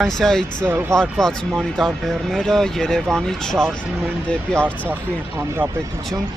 Ֆրանսիայից ուղարկված հումանիտար բեռները Երևանից շարժվում են դեպի Արցախի Հանրապետություն։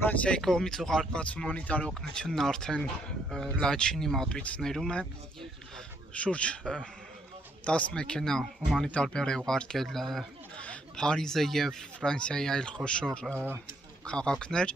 Ֆրանսիայի կողմից ուղարկված հումանիտար օգնությունն արդեն Լաչինի մատույցներում է։ Շուրջ 10 մեքենա հումանիտար բեռ է ուղարկել Փարիզը եւ Ֆրանսիայի այլ խոշոր քաղաքներ։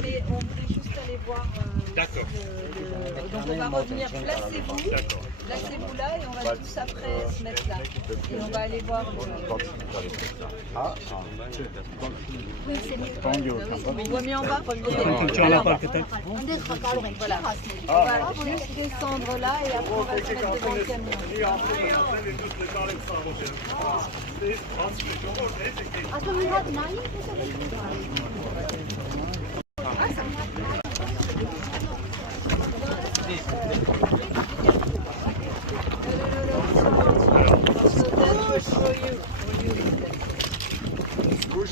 Mais on voulait juste aller voir. D'accord. Donc on va revenir. Placez-vous là et on va tous après se mettre là. Et on va aller voir. Oui, c'est mieux. On voit mieux en bas. Voilà. On va juste descendre là et après on va se mettre devant le camion.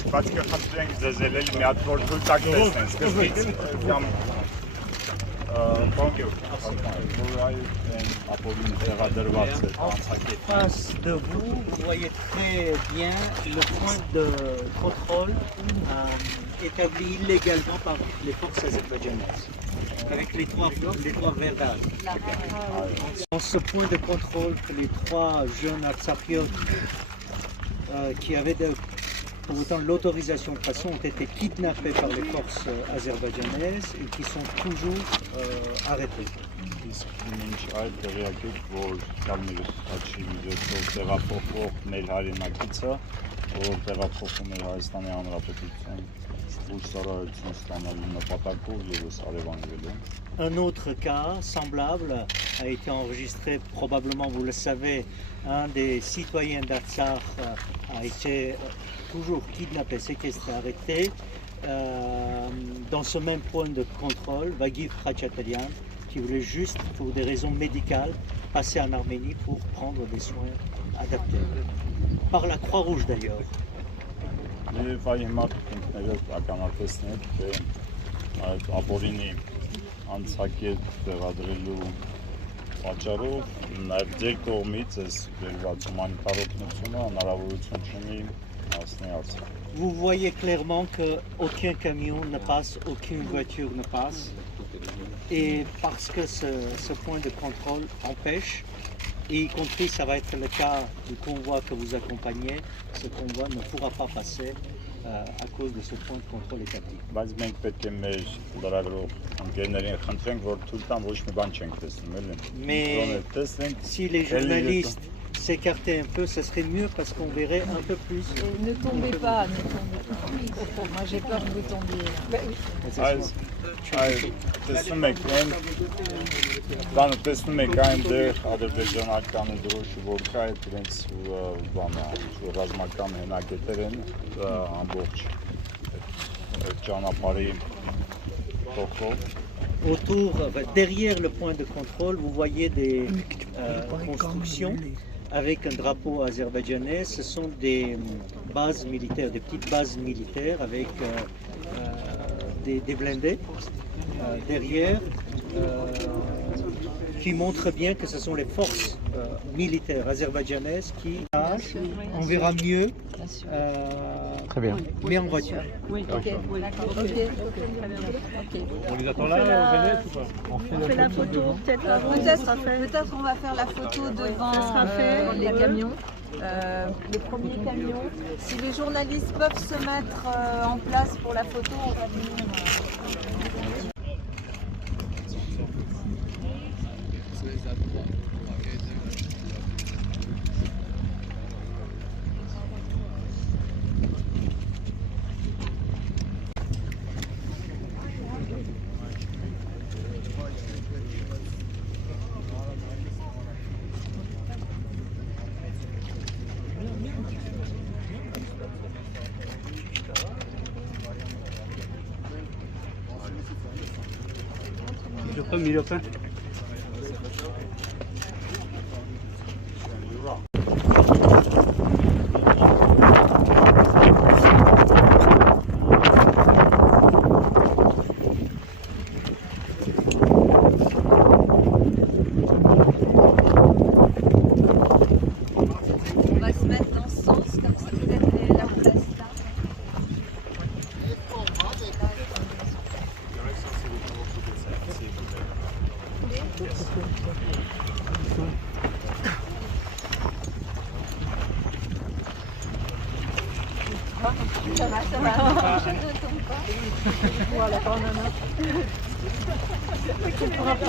Բայց կխնդրենք ձեզ ելել մի հատ որ ցույցակ տեսնեն սկզբից կամ Face de vous, vous voyez très bien le point de contrôle établi illégalement par les forces azerbaïdjanaises, avec les trois verdages. Dans ce point de contrôle que les trois jeunes artsakiotes qui avaient pour autant l'autorisation de passer ont été kidnappés par les forces azerbaïdjanaises et qui sont toujours arrêtés. Իսկ մինչ այդ դերակետ, որ կամեր աչի միջոցով տեղափոխող մեր հայրենակիցը, որ տեղափոխում էր Հայաստանի Հանրապետություն ուշսարայություն ստանալու նպատակով ևս Արևանգելում։ Un autre cas semblable a été enregistré, probablement vous le savez, un des citoyens d'Artsakh a été toujours kidnappé, séquestré, arrêté dans ce même point de contrôle, Vagif Khachaturian, qui voulait juste, pour des raisons médicales, passer en Arménie pour prendre des soins adaptés. Par la Croix-Rouge d'ailleurs. Եվ այ հիմա ինքներդ ականատեսնեք, թե այդ ապօրինի անցակետ տեղադրելու պատճառով նաև ձեր կողմից այս վերված հումանիտար օգնությունը հնարավորություն չունի հասնի Արցախ։ Vous voyez clairement qu'aucun camion ne passe, aucune voiture ne passe. Et parce que ce point de contrôle empêche, et y compris ça va être le cas du convoi que vous accompagnez, ce convoi ne pourra pas passer à cause de ce point de contrôle établi. Բայց մենք պետք է մեր լրագրող ընկերներին խնդրենք, որ թույլ տան ոչ մի բան չենք տեսնում, էլի։ Mais si les journalistes s'écartaient un peu, ce serait mieux parce qu'on verrait un peu plus. Ne tombez pas, ne tombez pas. Moi j'ai peur que vous tombiez. Տեսնում եք, բանը տեսնում եք այնտեղ ադրբեջանական դրոշը որ կա, այդ իրենց բանը, ռազմական հենակետեր են ամբողջ ճանապարհի կողքով։ Autour, derrière le point de contrôle, vous voyez des constructions avec un drapeau azerbaïdjanais. Ce sont des bases militaires, des petites bases militaires avec des blindés derrière qui montrent bien que ce sont les forces militaires azerbaïdjanaises qui cachent. On verra mieux, Très bien. mais en voiture. Oui, ok. On les attend là, Venez ou pas? On fait la photo, peut-être on va faire la photo devant les camions. Le premier camion. Si les journalistes peuvent se mettre en place pour la photo, on va venir. Mille pain. On va se mettre dans ce sens, comme ça vous êtes la presse là. Ça va, je ne tombe pas. Voilà, quand même. Attention à vous.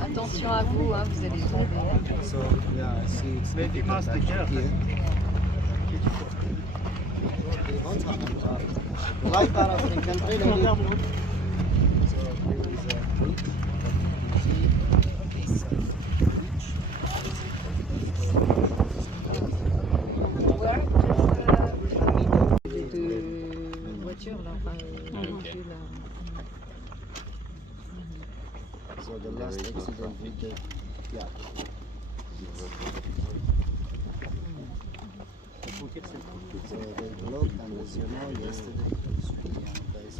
Attention à vous, hein, vous allez tomber. Maybe master here. Right tarafını kontrol Les deux voitures là, enfin, véhicules, là. So the last accident with the So they blocked, and as you know, yesterday guys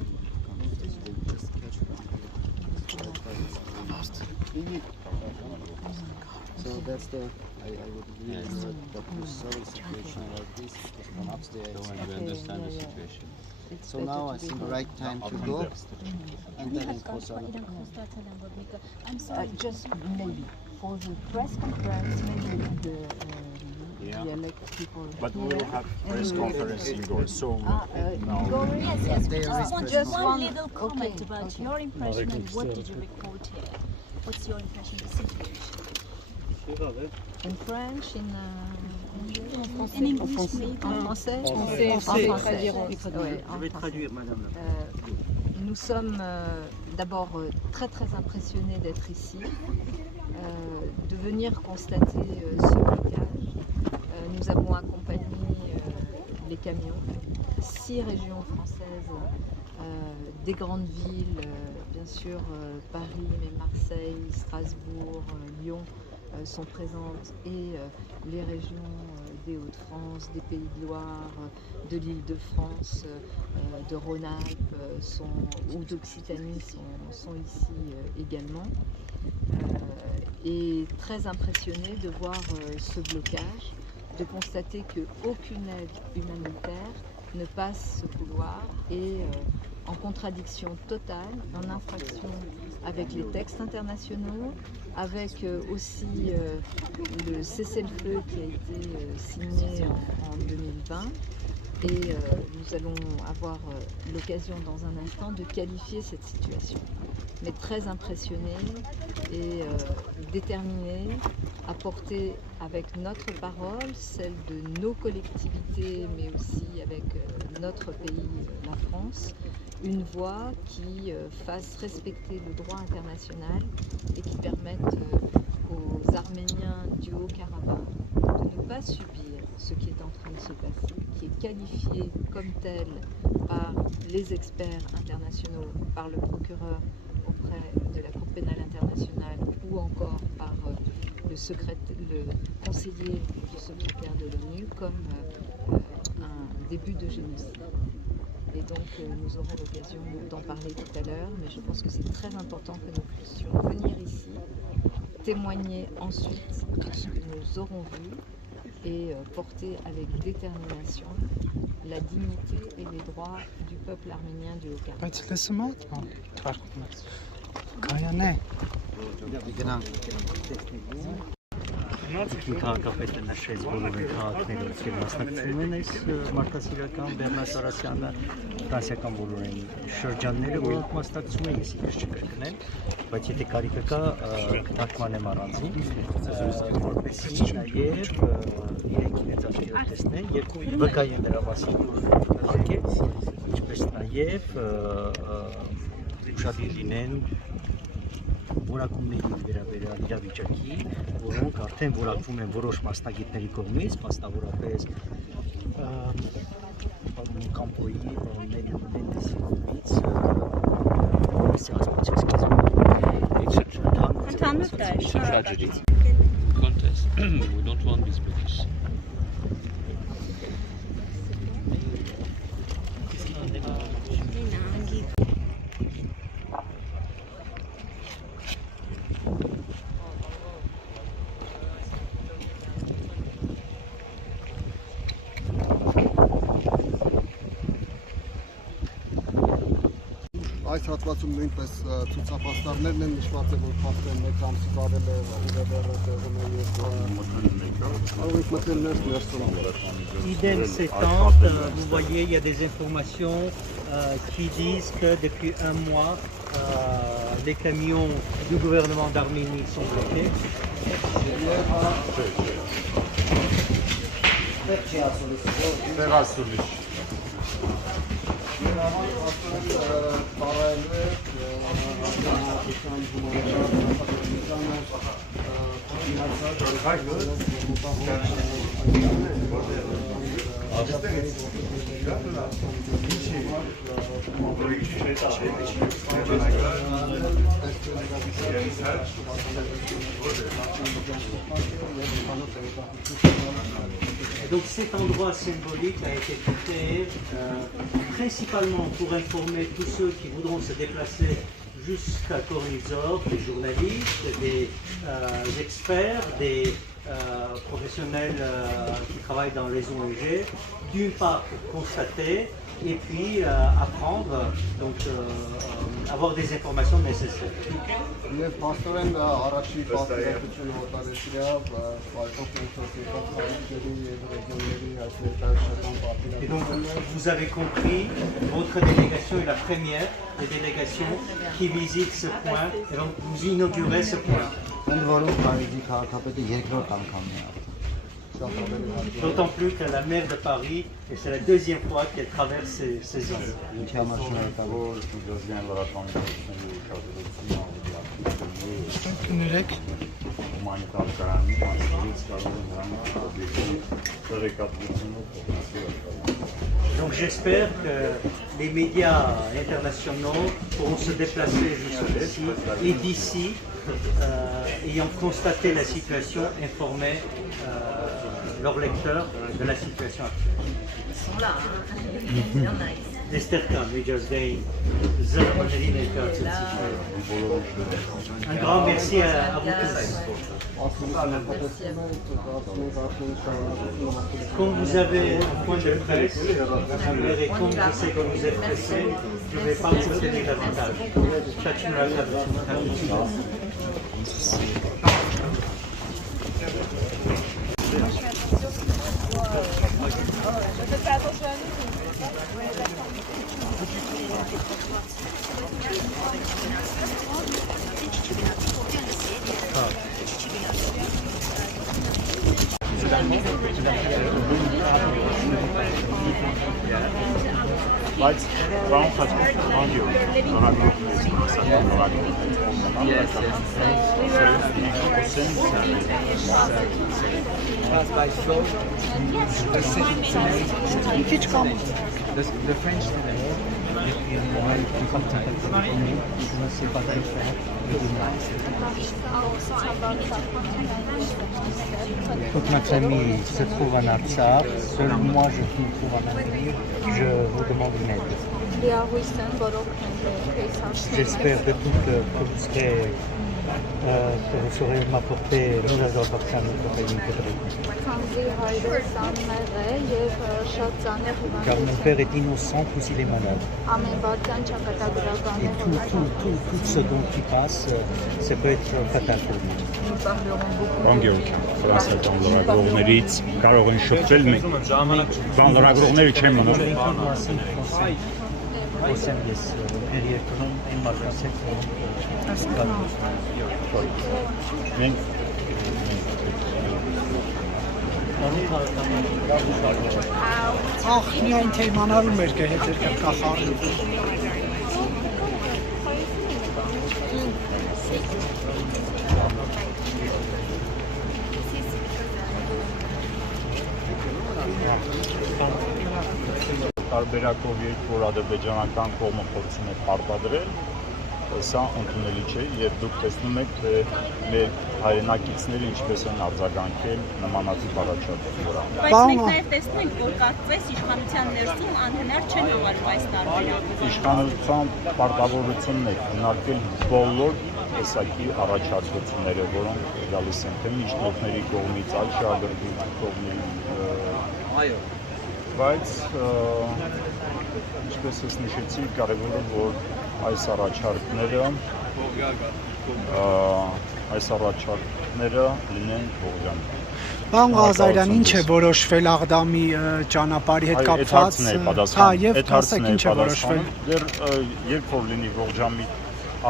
they just catch one. So that's the I would really hurt that you saw a situation like this because from upstairs. So when we understand the situation. So now I think the right time to go and then in Kosovo. I'm sorry. Just maybe for the press conference, maybe the elect people. But we will have press conference indoors, so now. Yes, yes. They Just are one little comment about your impression and what did you record here? What's your impression of the situation? In French, in English, maybe? en français. Je vais traduire, madame. Nous sommes d'abord très très impressionnés d'être ici, de venir constater ce blocage. Nous avons accompagné les camions, 6 régions françaises, des grandes villes, bien sûr Paris, mais Marseille, Strasbourg, Lyon sont présentes et les régions des Hauts-de-France, des Pays de Loire, de l'Île-de-France, de Rhône-Alpes ou d'Occitanie sont ici également. Et très impressionnés de voir ce blocage, de constater qu'aucune aide humanitaire ne passe ce couloir et en contradiction totale, en infraction avec les textes internationaux, avec aussi le cessez-le-feu qui a été signé en 2020. Et nous allons avoir l'occasion dans un instant de qualifier cette situation. Mais très impressionnés et déterminés à porter avec notre parole, celle de nos collectivités, mais aussi avec notre pays, la France, une voix qui fasse respecter le droit international et qui permette aux Arméniens du Haut-Karabakh de ne pas subir ce qui est en train de se passer, qui est qualifié comme tel par les experts internationaux, par le procureur auprès de la Cour pénale internationale ou encore par le conseiller du secrétaire de l'ONU comme un début de génocide. Et donc nous aurons l'occasion d'en parler tout à l'heure, mais je pense que c'est très important que nous puissions venir ici, témoigner ensuite de ce que nous aurons vu et porter avec détermination la dignité et les droits du peuple arménien du Haut-Karabakh. Իմ քաղաքապետը նշեց բոլոր քաղաքները, ովքեր մասնակցում են այս մարդասիրական Բեռնար Սարասյանը, ֆրանսիական բոլոր այն շրջանները, որոնք մասնակցում են, ես իհարկե չկրկնեմ, բայց եթե կարիքը կա, թարգմանեմ առանձին, որպեսզի նաև իրենք իրենց աչքերով տեսնեն եւ վկայեն դրա մասին, ինչպես նաև ուշադիր լինեն որակումների վերաբերյալ իրավիճակի, որոնք արդեն որակվում են որոշ մասնագետների կողմից, մասնավորապես Կամպոյի, Մենդեսի կողմից, It's a tragedy. Contest. We don't want this British. Այս հատվածում նույնպես ցուցապաստառներն են նշված է, որ փաստորեն 1 ամսից ավել է ուղևորը տեղում է եւ կարող եք մտնել ներսում։ Idem s'étend, vous voyez, il y a des informations qui disent que depuis un mois, les camions du gouvernement d'Arménie sont bloqués. Donc cet endroit symbolique a été créé principalement pour informer tous ceux qui voudront se déplacer jusqu'à Kornizor, des journalistes, des experts, des professionnels qui travaillent dans les ONG, d'une part pour constater et puis apprendre, donc avoir des informations nécessaires. Եվ փաստորեն առաջի պատկերացությունը հոտալեցիա Et donc vous avez compris, votre délégation est la première des délégations qui visite ce point et donc vous inaugurez ce point. D'autant plus que la maire de Paris, et c'est la deuxième fois qu'elle traverse ces îles. Donc j'espère que les médias internationaux pourront se déplacer jusqu'ici et d'ici, ayant constaté la situation, informer leurs lecteurs de la situation actuelle. Ils sont là, hein. Esther Kahn, Majors Day, un grand merci à vous tous. Comme vous avez un point de presse, et comme je sais que vous êtes pressé, je ne vais pas vous céder davantage. Chacune a Բայց բան խաչի անգյո The French students, ils come to ne sait pas que faire. Toute ma famille se trouve en Artsakh, seul moi je me trouve en Hongrie, je vous demande une aide. J'espère de tout que vous saurez m'apporter nous apporter à notre pays. Car mon père est innocent, plus il est malade. Et tout ce dont il passe, ça peut être fatal pour lui. Անգյոք, ֆրանսիական լրագրողներից կարող են շփվել, բան լրագրողները չեն մնում։ Au service périéconome et marquant Ախ, միայն թեմանալում էր կհետեր կախարում։ Տարբերակով որ ադրբեջանական կողմը փորձում է պարտադրել, սա ընդունելի չէ եւ դուք տեսնում եք թե մեր հայրենակիցները ինչպես են արձագանքել նմանատիպ առաջադրանքներին։ Բայց մենք նաև տեսնում ենք, որ կարծես իշխանության ներսում անհնար չեն համարում այս տարբերակը։ Իշխանության պարտավորությունն է քննարկել բոլոր տեսակի առաջարկությունները, որոնք գալիս են թե միջնորդների կողմից, այլ շահագրգիռ կողմերի, բայց ինչպես ես նշեցի, կարևորը որ այս առաջարկները լինեն ողջամիտ։ Պարոն Ղազարյան, ինչ է որոշվել Աղդամի ճանապարհի հետ կապված։ Հա, եւ ասեք ինչ է որոշվել։ Դեռ երբ որ լինի ողջամիտ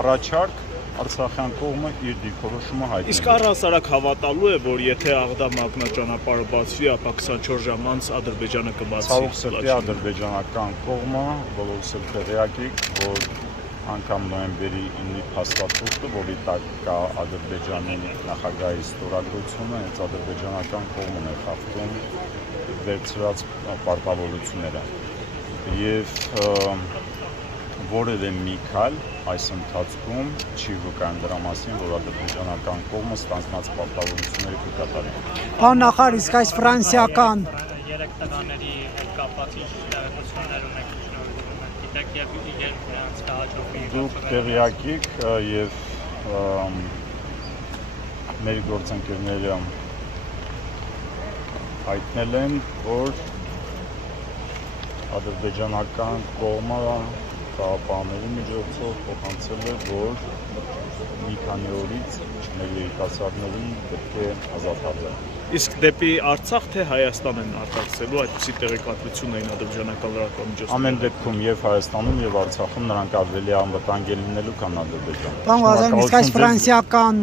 առաջարկ, Արցախյան կողմը իր դիրքորոշումը հայտնի։ Իսկ առհասարակ հավատալու է, որ եթե Աղդամ ճանապարհը բացվի, ապա 24 ժամ անց Ադրբեջանը կբացի։ Ցավոք սրտի ադրբեջանական կողմը բոլորս էլ տեղյակիկ, որ անգամ նոյեմբերի 9-ի փաստաթուղթը, որի տակ կա Ադրբեջանի նախագահի ստորագրությունը, հենց ադրբեջանական կողմն է խախտում վերցրած պարտավորությունները։ Եվ որևէ մի քայլ այս ընթացքում չի վկայում դրա մասին, որ ադրբեջանական կողմը ստանձնած պարտավորությունները կկատարի։ Պարոն նախարար, իսկ այս ֆրանսիական 3 տղաների հետ կապված ինչ տեղեկություններ ունեք շնորհիվ գիտեք եւ իրենք նրանց կհաջողվի։ Դուք տեղյակիկ եւ մեր գործընկերները հայտնել են, որ ադրբեջանական կողմը խաղապահների միջոցով փոխանցել է, որ մի քանի օրից մեր երիտասարդներին պետք է ազատագրել։ Իսկ դեպի Արցախ թե Հայաստան են արտաքսելու այդպիսի տեղեկատվություն էին ադրբեջանական լրատվամիջոցները։ Ամեն դեպքում եւ Հայաստանում եւ Արցախում նրանք ավելի անվտանգ են լինելու, քան Ադրբեջանում։ Պարոն Ղազարյան, իսկ այս ֆրանսիական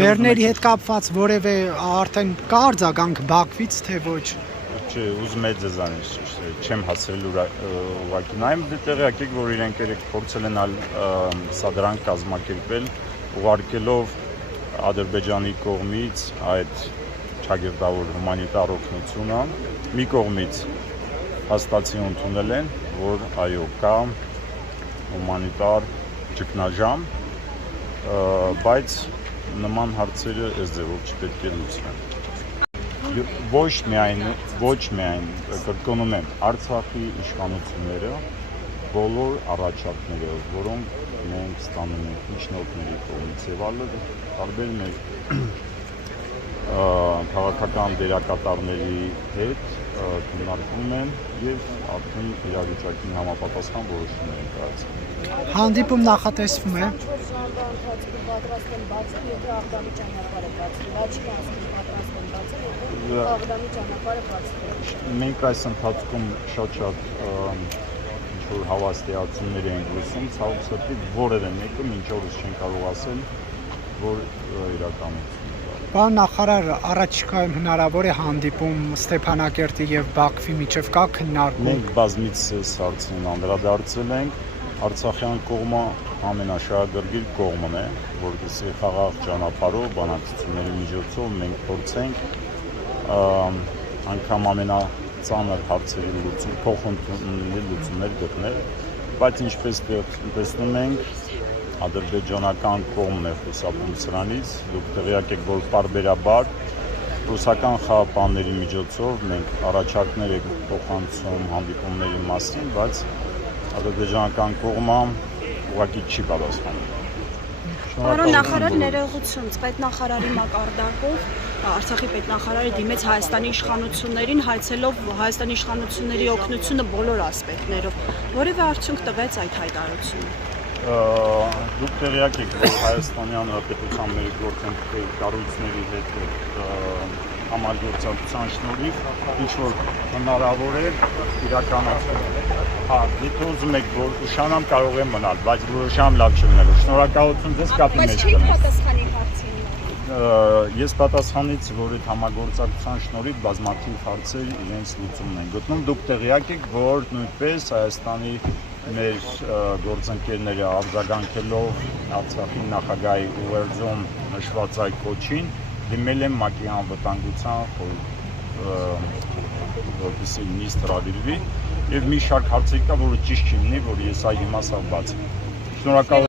բեռների հետ կապված որևէ արդեն կա արձագանք Բաքվից, թե ոչ։ Չէ, ուզում եմ ձեզանից չեմ հասցրել ուղղակի նայեմ, դե տեղյակ եք, որ իրենք փորձել են սադրանք կազմակերպել, ուղարկելով Ադրբեջանի կողմից այդ ճակերտավոր հումանիտար օգնությունը, մի կողմից հաստատություն ընդունել են, որ այո կա հումանիտար ճգնաժամ, բայց նման հարցերը այս ձևով չպետք է լուծվեն։ Ոչ միայն կրկնում եմ, Արցախի իշխանությունները բոլոր առաջարկները, որոնք մենք ստանում ենք միջնորդների կողմից եւ այլն, տարբեր մեր քաղաքական դերակատարների հետ քննարկվում են եւ արդեն իրավիճակին համապատասխան որոշումներ են կայացվում։ Հանդիպում նախատեսվում է։ Մենք այս ընթացքում շատ ինչ-որ հավաստիացումներ ենք լսում, ցավոք սրտի որևէ մեկը մինչ օրս չեն կարող ասել, որ իրականություն է։ Պարոն նախարար, առաջիկայում հնարավոր է հանդիպում Ստեփանակերտի եւ Բաքվի միջև կա քննարկում։ Մենք բազմիցս հարցին անդրադարձել ենք, Արցախյան կողմը ամենաշահագրգիռ կողմն է, որովհետեւ խաղաղ ճանապարհով բանակցությունների միջոցով մենք փորձենք անգամ ամենածանր հարցերի լուծում, փոխհատուցումների լուծումներ գտնել, բայց ինչպես տեսնում ենք, ադրբեջանական կողմն է խուսափում սրանից, դուք տեղյակ եք, որ պարբերաբար ռուսական խաղապահների միջոցով մենք առաջարկներ ենք փոխանցում հանդիպումների մասին, բայց ադրբեջանական կողմը ուղղակի չի պատասխանում։ Պարոն նախարար, ներողություն, պետնախարարի մակարդակով Արցախի պետնախարարը դիմեց Հայաստանի իշխանություններին, հայցելով Հայաստանի իշխանությունների օգնությունը բոլոր ասպեկտներով։ Որևէ արդյունք տվեց այդ հայտարարությունը։ Դուք տեղյակ եք, որ Հայաստանյան պետության մեր գործընկեր կառույցների հետ համագործակցության շնորհիվ ինչ որ հնարավոր է իրականացնել։ Եթե ուզում եք, որ ուշանամ, կարող եմ մնալ, բայց որոշամ լավ չլինելու։ Շնորհակալություն ձեզ կապի մեջ պատասխանի հարցին։ Ես պատասխանից, որ այդ համագործակցության շնորհիվ բազմաթիվ հարցեր իրենց լուծումն են գտնում։ Դուք տեղյակ եք, որ նույնպես Հայաստանի մեր գործընկերները արձագանքելով Արցախի նախագահի ուղերձում նշված այդ կոչին դիմել են ՄԱԿ-ի անվտանգության որպեսզի նիստ հրավիրվի եւ մի շարք հարցեր կա, որը ճիշտ չի լինի, որ ես այ հիմա սա բաց։ Շնորհակալ